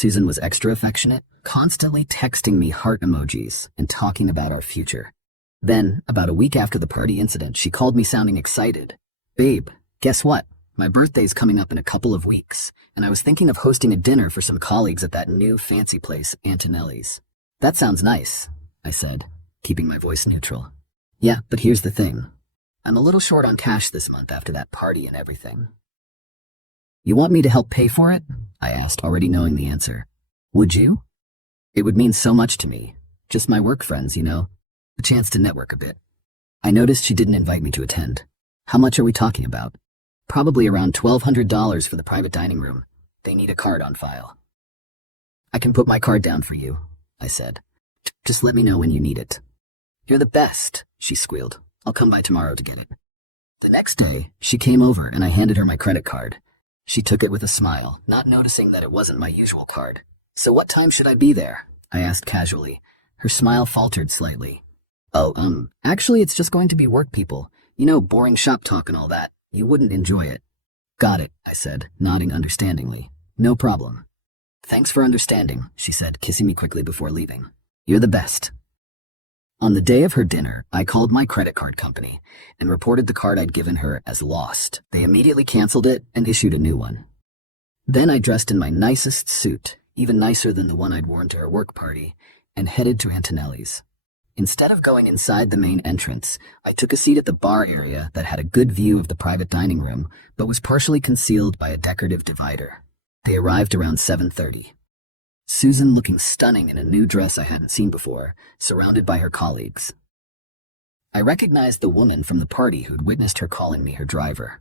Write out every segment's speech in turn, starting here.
Susan was extra affectionate, constantly texting me heart emojis and talking about our future. Then, about a week after the party incident, she called me sounding excited. "Babe, guess what? My birthday's coming up in a couple of weeks, and I was thinking of hosting a dinner for some colleagues at that new fancy place, Antonelli's." "That sounds nice," I said, keeping my voice neutral. "Yeah, but here's the thing. I'm a little short on cash this month after that party and everything." "You want me to help pay for it?" I asked, already knowing the answer. "Would you?" "It would mean so much to me. Just my work friends, you know. A chance to network a bit." I noticed she didn't invite me to attend. "How much are we talking about?" "Probably around $1,200 for the private dining room. They need a card on file." "I can put my card down for you," I said. "Just let me know when you need it." "You're the best," she squealed. "I'll come by tomorrow to get it." The next day, she came over and I handed her my credit card. She took it with a smile, not noticing that it wasn't my usual card. "So what time should I be there?" I asked casually. Her smile faltered slightly. "Oh, actually it's just going to be work people. You know, boring shop talk and all that. You wouldn't enjoy it." "Got it," I said, nodding understandingly. "No problem." "Thanks for understanding," she said, kissing me quickly before leaving. "You're the best." On the day of her dinner, I called my credit card company and reported the card I'd given her as lost. They immediately canceled it and issued a new one. Then I dressed in my nicest suit, even nicer than the one I'd worn to her work party, and headed to Antonelli's. Instead of going inside the main entrance, I took a seat at the bar area that had a good view of the private dining room, but was partially concealed by a decorative divider. They arrived around 7:30. Susan looking stunning in a new dress I hadn't seen before, surrounded by her colleagues. I recognized the woman from the party who'd witnessed her calling me her driver.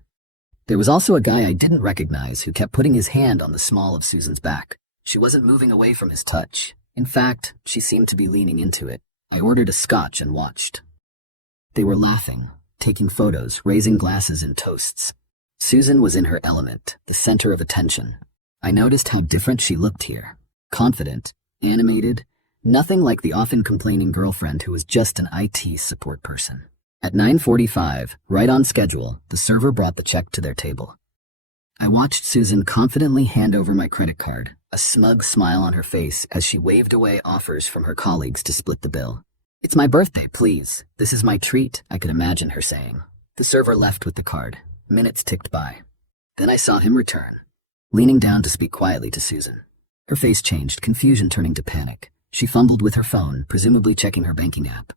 There was also a guy I didn't recognize who kept putting his hand on the small of Susan's back. She wasn't moving away from his touch. In fact, she seemed to be leaning into it. I ordered a scotch and watched. They were laughing, taking photos, raising glasses and toasts. Susan was in her element, the center of attention. I noticed how different she looked here. Confident, animated, nothing like the often complaining girlfriend who was just an IT support person. At 9:45, right on schedule, the server brought the check to their table. I watched Susan confidently hand over my credit card, a smug smile on her face as she waved away offers from her colleagues to split the bill. "It's my birthday, please. This is my treat," I could imagine her saying. The server left with the card. Minutes ticked by. Then I saw him return, leaning down to speak quietly to Susan. Her face changed, confusion turning to panic. She fumbled with her phone, presumably checking her banking app.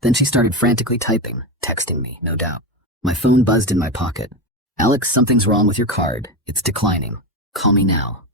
Then she started frantically typing, texting me, no doubt. My phone buzzed in my pocket. "Alex, something's wrong with your card. It's declining. Call me now."